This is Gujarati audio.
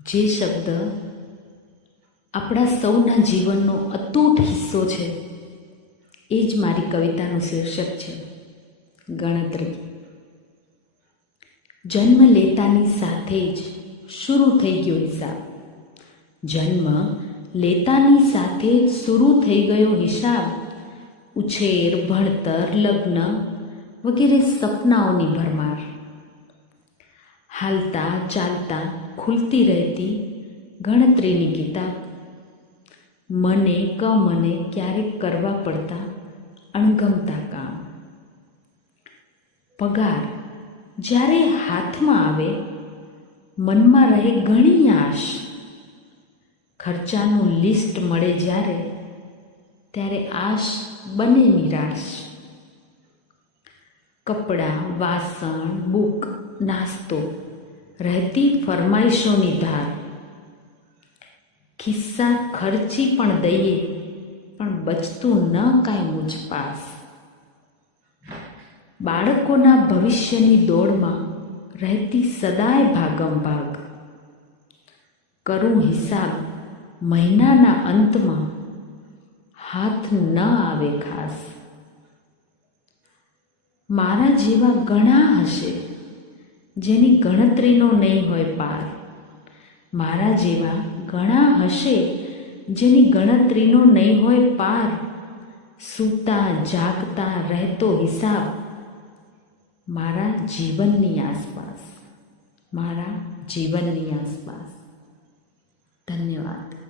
જે શબ્દ આપણા સૌના જીવનનો અતૂટ હિસ્સો છે, એ જ મારી કવિતાનું શીર્ષક છે, ગણતરી. જન્મ લેતાની સાથે જ શરૂ થઈ ગયો હિસાબ. જન્મ લેતાની સાથે જ શરૂ થઈ ગયો હિસાબ. ઉછેર, ભણતર, લગ્ન વગેરે સપનાઓની ભરમાર. હાલતા, ચાલતા, ખુલતી રહેતી ગણતરીની કિતાબ મને, ક મને ક્યારેક કરવા પડતા અણગમતા કામ. પગાર જ્યારે હાથમાં આવે, મનમાં રહે ઘણી આશ. ખર્ચાનું લિસ્ટ મળે જ્યારે, ત્યારે આશ બને નિરાશ. કપડાં, વાસણ, બુક, નાસ્તો, રહેતી ફરમાઈશોની ધાર. ખિસ્સા ખર્ચી પણ દઈએ, પણ બચતું ન કાંઈ મુજ પાસ. બાળકોના ભવિષ્યની દોડમાં રહેતી સદાય ભાગમ ભાગ. કરું હિસાબ મહિનાના અંતમાં, હાથ ન આવે ખાસ. મારા જેવા ઘણા હશે, જેની ગણતરીનો નહીં હોય પાર. મારા જેવા ઘણા હશે, જેની ગણતરીનો નહીં હોય પાર. સૂતા, જાગતા, રહેતો હિસાબ મારા જીવનની આસપાસ, મારા જીવનની આસપાસ. ધન્યવાદ.